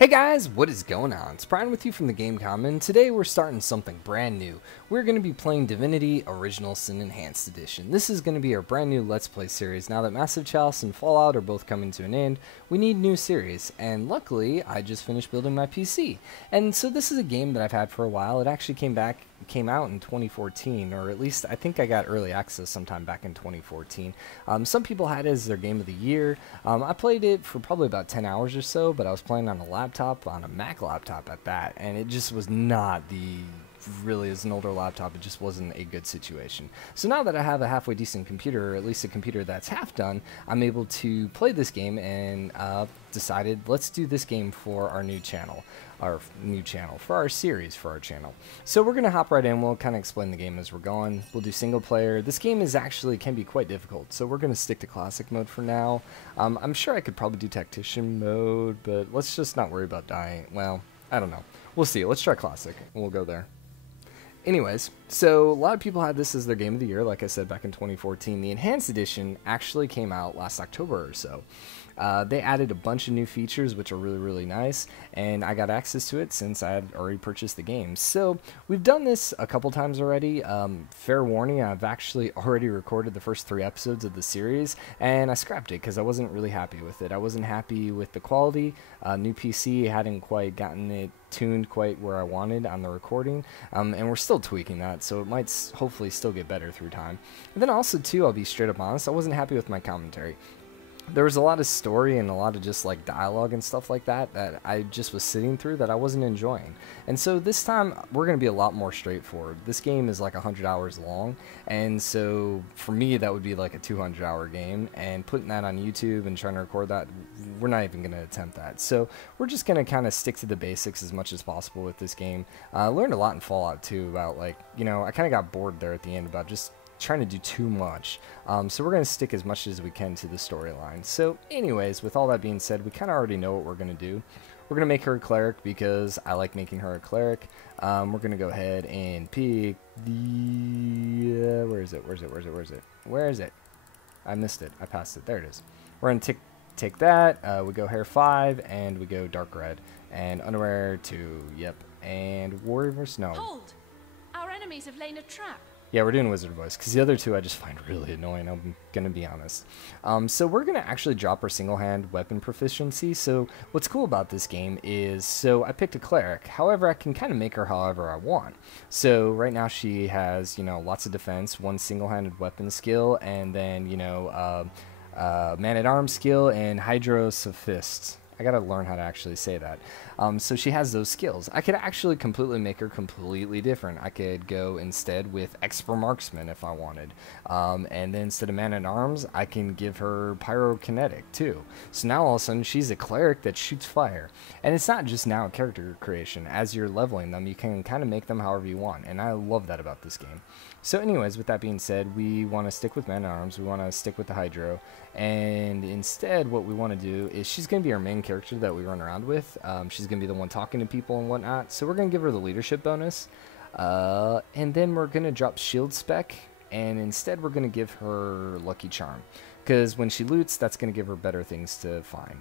Hey guys, what is going on? It's Brian with you from the Game Common. Today we're starting something brand new. We're going to be playing Divinity Original Sin Enhanced Edition. This is going to be our brand new Let's Play series. Now that Massive Chalice and Fallout are both coming to an end, we need new series. And luckily, I just finished building my PC. And so this is a game that I've had for a while. It actually came out in 2014, or at least I think I got early access sometime back in 2014. Some people had it as their game of the year. I played it for probably about 10 hours or so, but I was playing on a laptop, on a Mac laptop at that, and it just was not really, as an older laptop, it just wasn't a good situation. So now that I have a halfway decent computer, or at least a computer that's half done, I'm able to play this game and decided let's do this game for our new channel. For our series, for our channel. So we're going to hop right in. We'll kind of explain the game as we're going. We'll do single player. This game can be quite difficult, so we're going to stick to classic mode for now. I'm sure I could probably do tactician mode, but let's just not worry about dying. Well, I don't know. We'll see. Let's try classic, and we'll go there. Anyways, so a lot of people had this as their game of the year, like I said, back in 2014. The Enhanced Edition actually came out last October or so. They added a bunch of new features, which are really, really nice, and I got access to it since I had already purchased the game. So we've done this a couple times already. Fair warning, I've actually already recorded the first 3 episodes of the series, and I scrapped it because I wasn't really happy with it. I wasn't happy with the quality. New PC hadn't quite gotten it tuned quite where I wanted on the recording, and we're still tweaking that, so it might hopefully still get better through time. And then also too, I'll be straight up honest, I wasn't happy with my commentary. There was a lot of story and a lot of just like dialogue and stuff like that that I just was sitting through that I wasn't enjoying. And so this time we're going to be a lot more straightforward. This game is like 100 hours long, and so for me that would be like a 200-hour game, and putting that on YouTube and trying to record that, we're not even going to attempt that. So we're just going to kind of stick to the basics as much as possible with this game. I learned a lot in Fallout too about, like, you know, I kind of got bored there at the end about just trying to do too much. So we're going to stick as much as we can to the storyline. So anyways, with all that being said, we kind of already know what we're going to do. We're going to make her a cleric because I like making her a cleric. We're going to go ahead and pick the... where is it? I missed it. I passed it. There it is. We're going to take that. We go hair 5, and we go dark red. And underwear 2. Yep. And warrior versus no. Hold! Our enemies have laid a trap. Yeah, we're doing wizard voice, because the other two I just find really annoying, I'm going to be honest. So we're going to actually drop our single-hand weapon proficiency. So what's cool about this game is, so I picked a cleric. However, I can kind of make her however I want. So right now she has, you know, lots of defense, 1 single-handed weapon skill, and then, you know, man-at-arms skill, and hydrosophist. I gotta learn how to actually say that. So she has those skills. I could actually completely make her completely different. I could go instead with expert marksman if I wanted. And then instead of man-at-arms, I can give her pyrokinetic too. So now all of a sudden she's a cleric that shoots fire. And it's not just now a character creation. As you're leveling them, you can kind of make them however you want. And I love that about this game. So anyways, with that being said, we want to stick with man-at-arms. We want to stick with the hydro. And instead, what we want to do is she's going to be our main character that we run around with. She's going to be the one talking to people and whatnot. So we're going to give her the leadership bonus. And then we're going to drop shield spec. And instead, we're going to give her lucky charm. Because when she loots, that's going to give her better things to find.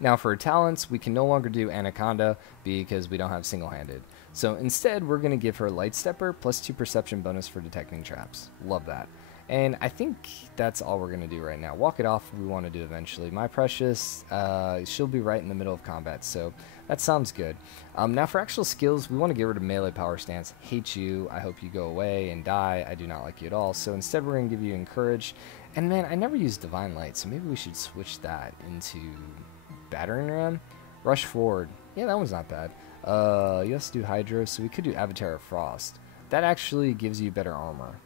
Now for her talents, we can no longer do Anaconda because we don't have single-handed. So instead, we're going to give her Light Stepper plus 2 perception bonus for detecting traps. Love that. And I think that's all we're going to do right now. Walk it off we want to do eventually. My precious, she'll be right in the middle of combat, so that sounds good. Now for actual skills, we want to get rid of melee power stance. Hate you, I hope you go away and die, I do not like you at all. So instead we're going to give you encourage. And man, I never used divine light, so maybe we should switch that into battering ram. Rush forward, yeah, that one's not bad. You also do hydro, so we could do avatar of frost. That actually gives you better armor.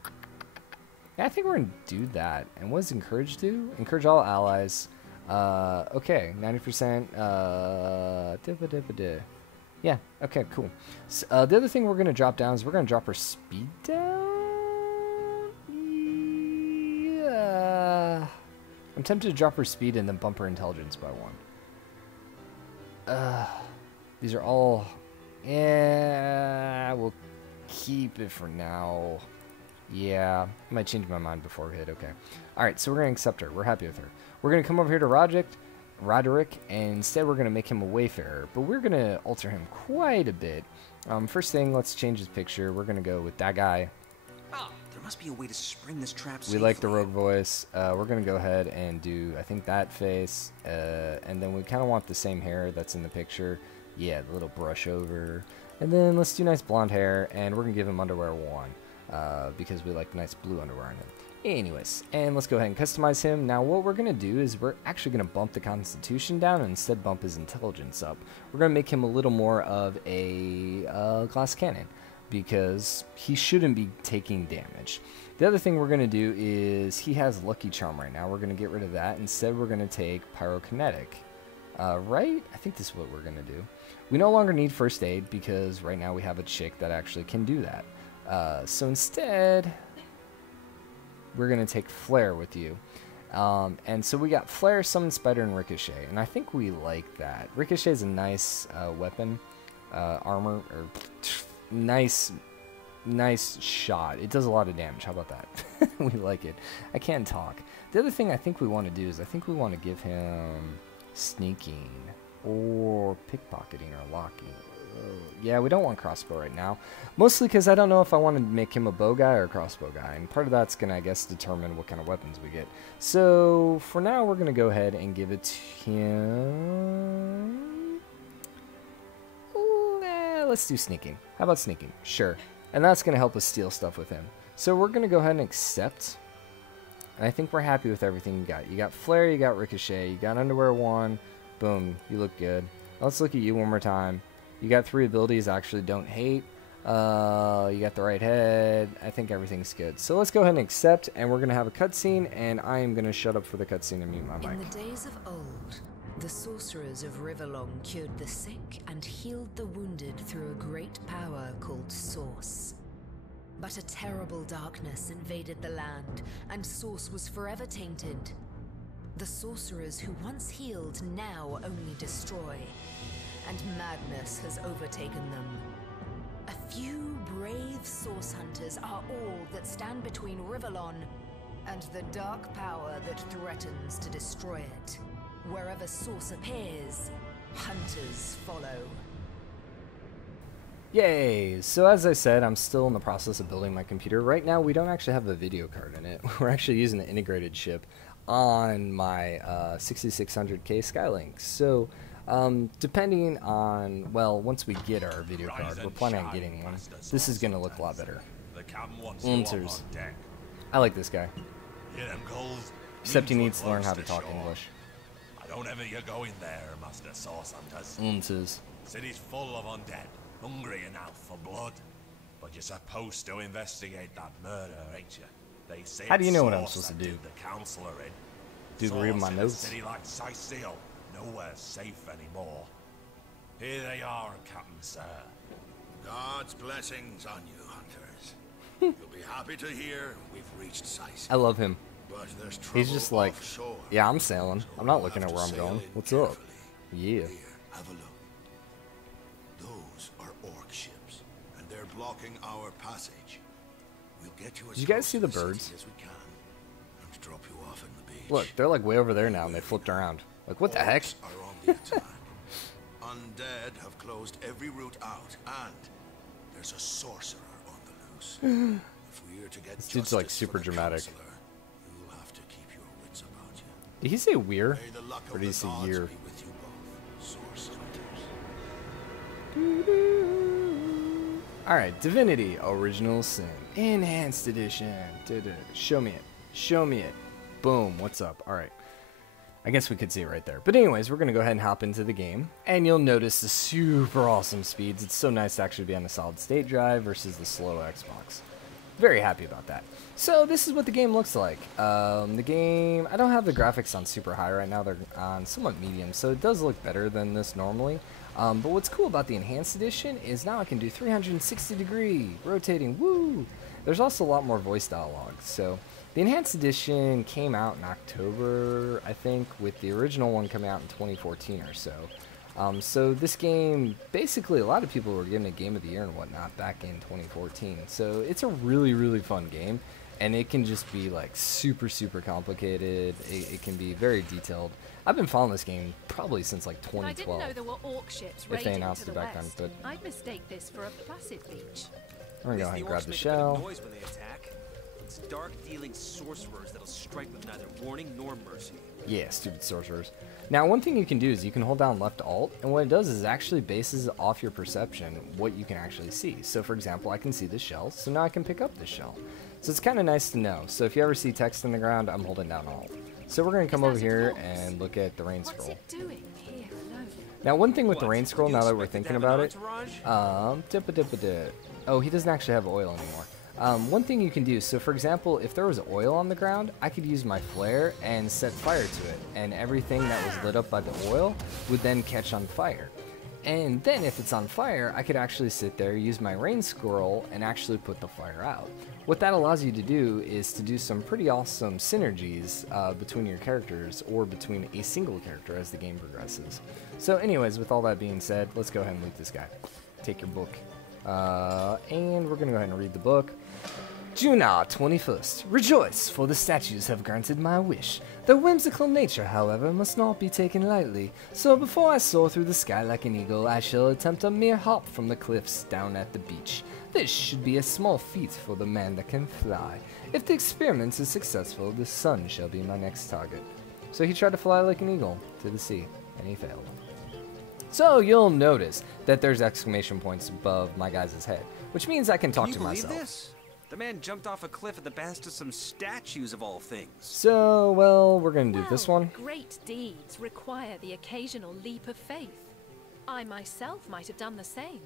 Yeah, I think we're going to do that. And what does encourage do? Encourage all allies. Okay, 90%. Yeah, okay, cool. So, the other thing we're going to drop down is we're going to drop our speed down. Yeah. I'm tempted to drop her speed and then bump her intelligence by 1. These are all... Yeah, we'll keep it for now. Yeah, I might change my mind before we hit. Okay. Alright, so we're going to accept her. We're happy with her. We're going to come over here to Project, Roderick, and instead we're going to make him a wayfarer, but we're going to alter him quite a bit. First thing, let's change his picture. We're going to go with that guy. There must be a way to spring this trap We safely. like the rogue voice. We're going to go ahead and do, I think, that face, and then we kind of want the same hair that's in the picture. Yeah, the little brush over. And then let's do nice blonde hair, and we're going to give him underwear 1, because we like the nice blue underwear on him. Anyways, and let's go ahead and customize him. Now what we're going to do is we're actually going to bump the constitution down and instead bump his intelligence up. We're going to make him a little more of a glass cannon, because he shouldn't be taking damage. The other thing we're going to do is he has Lucky Charm right now. We're going to get rid of that. Instead we're going to take Pyrokinetic. Right? I think this is what we're going to do. We no longer need First Aid because right now we have a chick that actually can do that. So instead, we're going to take Flare with you. And so we got Flare, Summon Spider, and Ricochet. And I think we like that. Ricochet is a nice weapon, armor, or nice shot. It does a lot of damage. How about that? We like it. I can't talk. The other thing I think we want to do is I think we want to give him sneaking or pickpocketing or locking. Yeah, we don't want crossbow right now. Mostly because I don't know if I want to make him a bow guy or a crossbow guy. And part of that's going to, I guess, determine what kind of weapons we get. So, for now, we're going to go ahead and give it to him. Let's do sneaking. How about sneaking? Sure. And that's going to help us steal stuff with him. So, we're going to go ahead and accept. And I think we're happy with everything you got. You got Flare, you got Ricochet, you got Underwear 1. Boom. You look good. Let's look at you one more time. You got 3 abilities I actually don't hate. You got the right head. I think everything's good. So let's go ahead and accept, and we're going to have a cutscene, and I am going to shut up for the cutscene and mute my mic. In the days of old, the sorcerers of Riverlong cured the sick and healed the wounded through a great power called Source. But a terrible darkness invaded the land, and Source was forever tainted. The sorcerers who once healed now only destroy, and madness has overtaken them. A few brave Source hunters are all that stand between Riverlon and the dark power that threatens to destroy it. Wherever Source appears, hunters follow. Yay! So as I said, I'm still in the process of building my computer. Right now, we don't actually have a video card in it. We're actually using the integrated chip on my 6600K Skylink. So, depending on, well, once we get our video card, we're planning on getting one. This is going to look a lot better. Answers. I like this guy. Except he needs to learn how to talk English. I don't ever you go in there, Master Source Hunters. Answers. City's full of undead, hungry enough for blood. But you're supposed to investigate that murder, ain't you? They say How do you know what I'm Source supposed to that do? did the councillor in. Dude, read my Source in a notes. city like Sicil, nowhere safe anymore. Here they are, Captain Sir. God's blessings on you, hunters. You'll be happy to hear we've reached Sicil. I love him. But there's He's trouble just like, offshore, yeah, I'm sailing. so I'm not we'll looking have at to where I'm sail going. in What's up? carefully. Yeah. Here, have a look. Those are orc ships, and they're blocking our passage. We'll get you as Did you guys close see to the city birds? as we can, and drop you off in the beach. Look, they're like way over there now, and they flipped around. Like, what the heck? Orcs are on the attack. Undead have closed every route out, and there's a sorcerer on the loose. If we're to get This dude's, like, justice super for the dramatic. counselor, you'll have to keep your wits about you. Did he say weir? May the luck Or of did he the say gods year? be with you both, Source Hunters. Alright, Divinity, Original Sin, Enhanced Edition. Show me it. Show me it. Boom, what's up? Alright. I guess we could see it right there. But anyways, we're going to go ahead and hop into the game. And you'll notice the super awesome speeds. It's so nice to actually be on a solid state drive versus the slow Xbox. Very happy about that. So this is what the game looks like. The game, I don't have the graphics on super high right now. They're on somewhat medium, so it does look better than this normally. But what's cool about the Enhanced Edition is now I can do 360-degree rotating. Woo! There's also a lot more voice dialogue. So the Enhanced Edition came out in October, I think, with the original one coming out in 2014 or so. So this game, basically a lot of people were giving it Game of the Year and whatnot back in 2014. So it's a really, really fun game. and it can just be like super complicated. It can be very detailed. I've been following this game probably since like I didn't 2012. know there were orc ships If they raiding announced to it the back then, west. but I'd mistake this for a placid beach. we're gonna go ahead and grab orcs the make a bit of shell. noise when they attack. It's dark-dealing sorcerers that'll strike with neither warning nor mercy. Yeah, stupid sorcerers. Now, one thing you can do is you can hold down left alt, and what it does is it actually bases off your perception what you can actually see. So, for example, I can see the shell, so now I can pick up the shell. So it's kind of nice to know. So if you ever see text in the ground, I'm holding down alt. So we're going to come over here and look at the rain What's scroll. it doing here alone? Now, one thing with the What, rain scroll, you now that we're expect it thinking to have about an it, entourage? oh, he doesn't actually have oil anymore. One thing you can do, so for example, if there was oil on the ground, I could use my flare and set fire to it, and everything that was lit up by the oil would then catch on fire. And then if it's on fire, I could actually sit there, use my rain scroll, and actually put the fire out. What that allows you to do is to do some pretty awesome synergies between your characters or between a single character as the game progresses. So anyways, with all that being said, let's go ahead and loot this guy. Take your book. And we're going to go ahead and read the book. June 21st. Rejoice, for the statues have granted my wish. Their whimsical nature, however, must not be taken lightly. So before I soar through the sky like an eagle, I shall attempt a mere hop from the cliffs down at the beach. This should be a small feat for the man that can fly. If the experiment is successful, the sun shall be my next target. So he tried to fly like an eagle to the sea, and he failed. So you'll notice that there's exclamation points above my guy's head, which means I can talk Can to you believe myself. this? The man jumped off a cliff at the behest of some statues of all things. So, well, we're gonna do this Well, one. Great deeds require the occasional leap of faith. I myself might have done the same.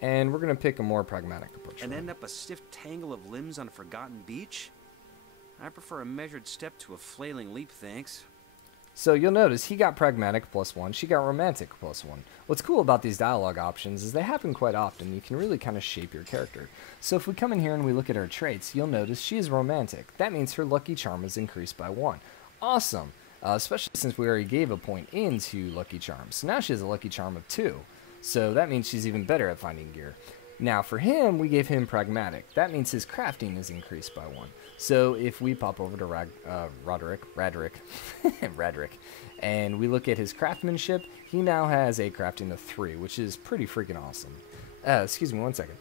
And we're gonna pick a more pragmatic approach. And for it. end up a stiff tangle of limbs on a forgotten beach? I prefer a measured step to a flailing leap, thanks. So you'll notice he got pragmatic +1, she got romantic +1. What's cool about these dialogue options is they happen quite often. You can really kind of shape your character. So if we come in here and we look at her traits, you'll notice she is romantic. That means her lucky charm is increased by 1. Awesome. Especially since we already gave a point into lucky charms. So now she has a lucky charm of 2. So that means she's even better at finding gear. Now for him, we gave him pragmatic. That means his crafting is increased by 1. So if we pop over to Radric, and we look at his craftsmanship, he now has a crafting of 3, which is pretty freaking awesome. Excuse me one second.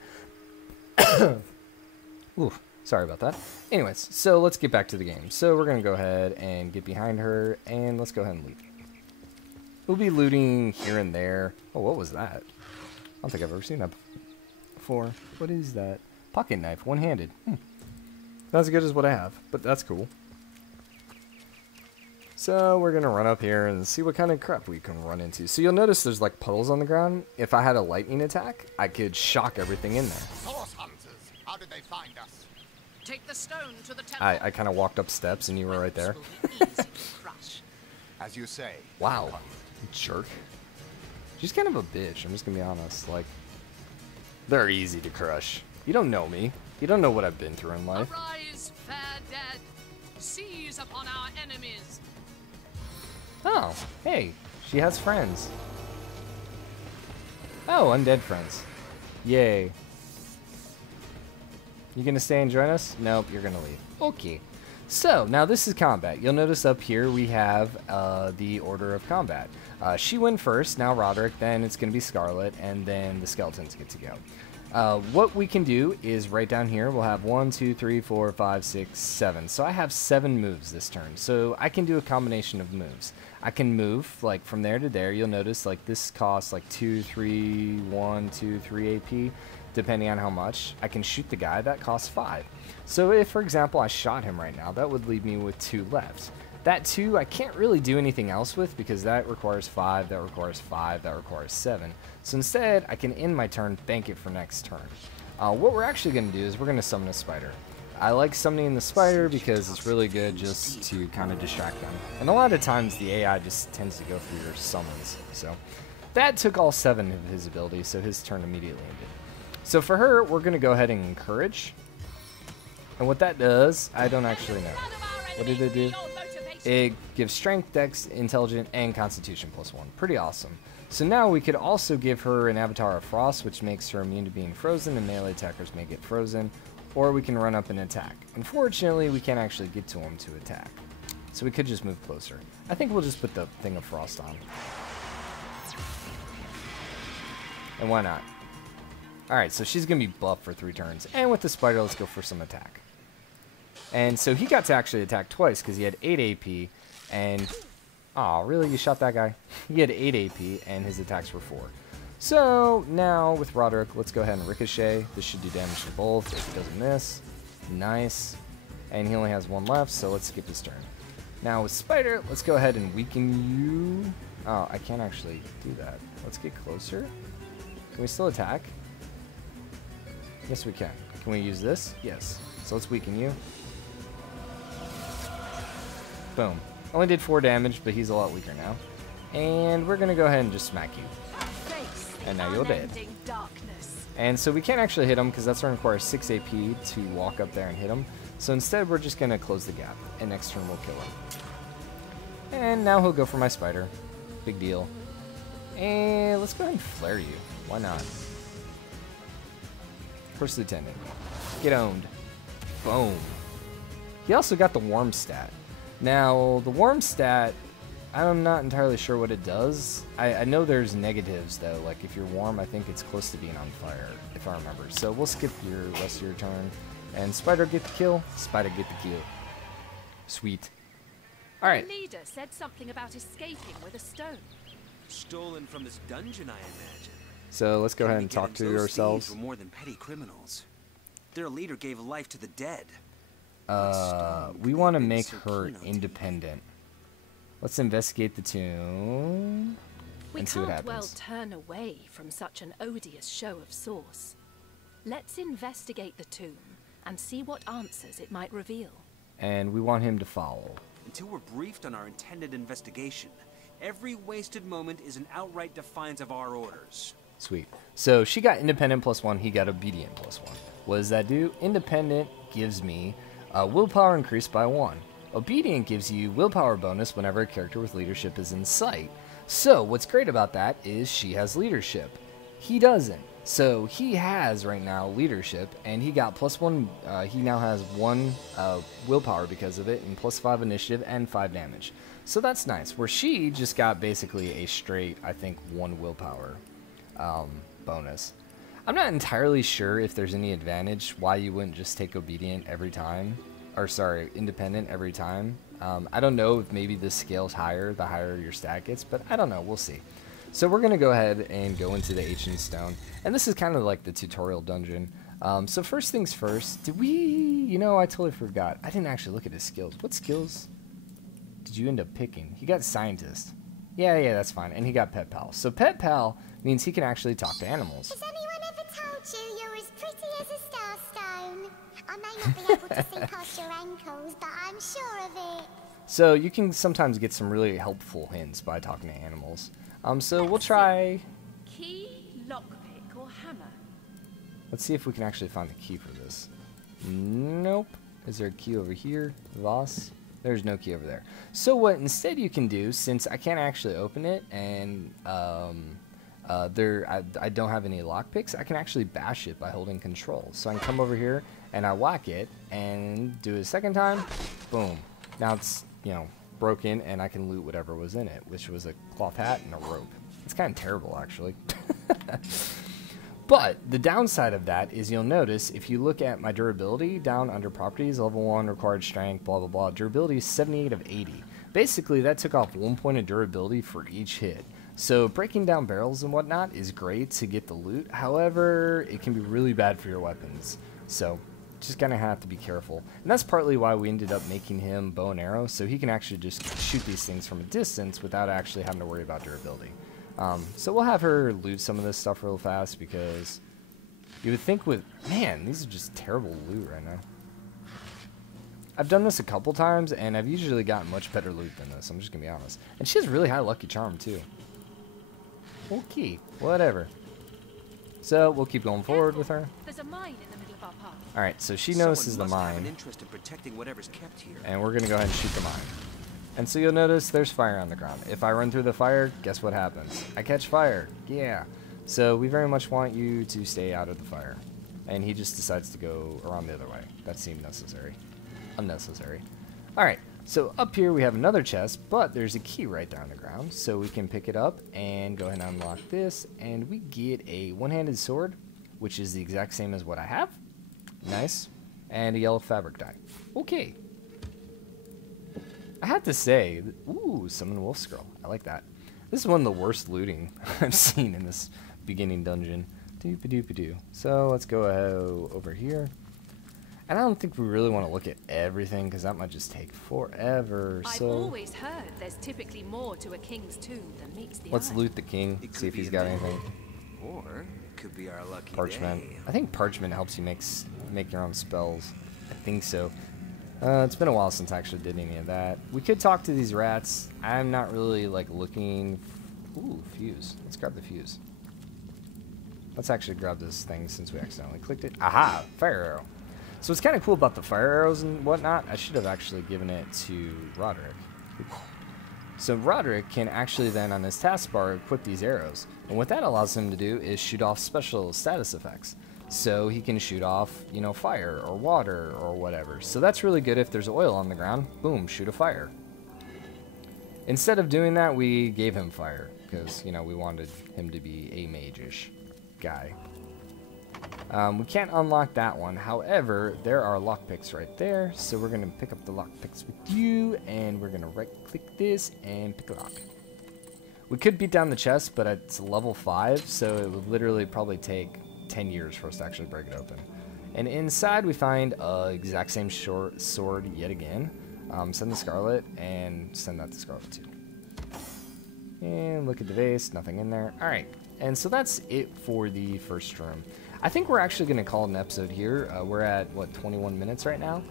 Oof, sorry about that. Anyways, so let's get back to the game. So we're going to go ahead and get behind her, and let's go ahead and loot. We'll be looting here and there. Oh, what was that? I don't think I've ever seen that before. What is that? Pocket knife, one-handed. Not as good as what I have, but that's cool. So we're going to run up here and see what kind of crap we can run into. So you'll notice there's like puddles on the ground. If I had a lightning attack, I could shock everything in there. Source hunters, how did they find us? Take the stone to the temple. I kind of walked up steps and you were right there. As you say. Wow. Jerk. She's kind of a bitch, I'm just going to be honest. Like, they're easy to crush. You don't know me. You don't know what I've been through in life. Arise, fair dead. Seize upon our enemies. Oh, hey, she has friends. Oh, undead friends. Yay. You gonna stay and join us? Nope, you're gonna leave. Okay. So, now this is combat. You'll notice up here we have the order of combat. She went first, now Roderick, then it's gonna be Scarlet, and then the skeletons get to go. What we can do is right down here, we'll have 1, 2, 3, 4, 5, 6, 7. So I have 7 moves this turn. So I can do a combination of moves. I can move like from there to there. You'll notice like this costs like 2, 3, 1, 2, 3 AP, depending on how much. I can shoot the guy, that costs 5. So if, for example, I shot him right now, that would leave me with 2 left. That 2 I can't really do anything else with because that requires 5, that requires 5, that requires 7. So instead, I can end my turn, bank it for next turn. What we're actually going to do is we're going to summon a spider. I like summoning the spider because it's really good just to kind of distract them. And a lot of times the AI just tends to go for your summons. So that took all 7 of his abilities, so his turn immediately ended. So for her, we're going to go ahead and encourage. And what that does, I don't actually know. What did it do? It gives strength, dex, intelligence, and constitution +1. Pretty awesome. So now we could also give her an avatar of frost, which makes her immune to being frozen, and melee attackers may get frozen. or we can run up and attack. Unfortunately, we can't actually get to him to attack, so we could just move closer. I think we'll just put the Thing of Frost on. And why not? Alright, so she's going to be buffed for 3 turns. And with the spider, let's go for some attack. And so he got to actually attack twice because he had 8 AP and... Aw, really? You shot that guy? He had 8 AP and his attacks were 4. So now with Roderick, let's go ahead and ricochet. This should do damage to both if he doesn't miss. Nice. And he only has 1 left, so let's skip his turn. Now with Spider, let's go ahead and weaken you. Oh, I can't actually do that. Let's get closer. Can we still attack? Yes, we can. Can we use this? Yes. So let's weaken you. Boom. Only did 4 damage, but he's a lot weaker now. And we're going to go ahead and just smack you. And now you're dead. And so we can't actually hit him because that's going to require 6 AP to walk up there and hit him. So instead, we're just going to close the gap. And next turn, we'll kill him. And now he'll go for my spider. Big deal. And let's go ahead and flare you. Why not? First Lieutenant. Get owned. Boom. He also got the warm stat. Now, the warm stat, I'm not entirely sure what it does. I know there's negatives, though. Like, if you're warm, I think it's close to being on fire, if I remember. So we'll skip your rest of your turn. And Spider get the kill. Spider get the kill. Sweet. Alright. The leader said something about escaping with a stone. Stolen from this dungeon, I imagine. So let's go ahead and talk to ourselves. Were more than petty criminals. Their leader gave life to the dead. We want to make her independent. Let's investigate the tomb and see what happens. We can't well turn away from such an odious show of source. Let's investigate the tomb and see what answers it might reveal. And we want him to follow. Until we're briefed on our intended investigation, every wasted moment is an outright defiance of our orders. Sweet. So she got independent +1, he got obedient +1. What does that do? Independent gives me willpower increased by 1. Obedient gives you willpower bonus whenever a character with leadership is in sight. So what's great about that is she has leadership. He doesn't. So he has right now leadership, and he got +1. He now has 1 willpower because of it, and +5 initiative and 5 damage. So that's nice. Where she just got basically a straight, I think, 1 willpower bonus. I'm not entirely sure if there's any advantage why you wouldn't just take obedient every time. Or sorry, independent every time. I don't know if maybe the scale's higher the higher your stat gets, but I don't know. We'll see. So we're going to go ahead and go into the Ancient Stone. And this is kind of like the tutorial dungeon. So first things first, did we... You know, I totally forgot. I didn't actually look at his skills. What skills did you end up picking? He got Scientist. Yeah, that's fine. And he got Pet Pal. So Pet Pal means he can actually talk to animals. Has anyone ever told you you're as pretty as a starstone? I may not be able to see past your ankles, but I'm sure of it. So you can sometimes get some really helpful hints by talking to animals. So we'll try... Key, lockpick, or hammer? Let's see if we can actually find the key for this. Nope. Is there a key over here? Voss? There's no key over there. So what instead you can do, since I can't actually open it, and I don't have any lockpicks, I can actually bash it by holding control. So I can come over here, and I whack it, and do it a second time. Boom. Now it's, you know, broken, and I can loot whatever was in it, which was a cloth hat and a rope. It's kind of terrible, actually. But the downside of that is you'll notice if you look at my durability down under properties, level 1, required strength, blah, blah, blah, durability is 78 of 80. Basically, that took off 1 point of durability for each hit. So breaking down barrels and whatnot is great to get the loot. However, it can be really bad for your weapons. So just gonna have to be careful. And that's partly why we ended up making him bow and arrow, so he can actually just shoot these things from a distance without actually having to worry about durability. So we'll have her loot some of this stuff real fast, because you would think with... Man, these are just terrible loot right now. I've done this a couple times, and I've usually gotten much better loot than this. I'm just gonna be honest. And she has really high lucky charm, too. Okay, whatever. So we'll keep going forward with her. There's a mine in the middle of our path. Alright, so she notices the Someone must have mine. an interest in protecting whatever's kept here. And we're going to go ahead and shoot the mine. And so you'll notice there's fire on the ground. If I run through the fire, guess what happens? I catch fire. Yeah. So we very much want you to stay out of the fire. and he just decides to go around the other way. That seemed necessary. Unnecessary. Alright, so up here we have another chest, but there's a key right there on the ground, so we can pick it up and go ahead and unlock this, and we get a one-handed sword, which is the exact same as what I have. Nice. And a yellow fabric dye. Okay. I have to say, ooh, summon wolf scroll. I like that. This is one of the worst looting I've seen in this beginning dungeon. Doop-a-doop-a-doo. So let's go over here. And I don't think we really want to look at everything because that might just take forever. I've So always heard there's typically more to a king's tomb than meets the let's eye. loot the king, see if he's got anything. Or it could be our lucky Parchment. day. I think parchment helps you make your own spells. I think so. It's been a while since I actually did any of that. We could talk to these rats. I'm not really like looking. Ooh, fuse. Let's grab the fuse. Let's actually grab this thing since we accidentally clicked it. Aha! Fire arrow. So what's kind of cool about the fire arrows and whatnot, I should have actually given it to Roderick. So Roderick can actually then on his taskbar equip these arrows. And what that allows him to do is shoot off special status effects. So he can shoot off, you know, fire or water or whatever. So that's really good if there's oil on the ground. Boom, shoot a fire. Instead of doing that, we gave him fire because, you know, we wanted him to be a mage-ish guy. We can't unlock that one. However, there are lockpicks right there. So we're going to pick up the lockpicks with you. And we're going to right-click this and pick a lock. We could beat down the chest, but it's level 5. So it would literally probably take 10 years for us to actually break it open. And inside we find exact same short sword yet again. Send the Scarlet and send that to Scarlet too. And look at the vase, nothing in there. Alright, and so that's it for the first room. I think we're actually going to call it an episode here. We're at, what, 21 minutes right now?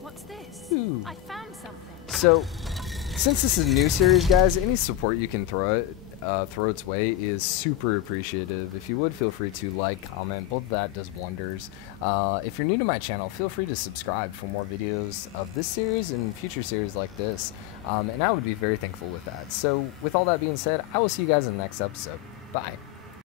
What's this? Ooh. I found something. So, since this is a new series, guys, any support you can throw its way is super appreciative. If you would, feel free to like, comment. Both of that does wonders. If you're new to my channel, feel free to subscribe for more videos of this series and future series like this. And I would be very thankful with that. So, with all that being said, I will see you guys in the next episode. Bye.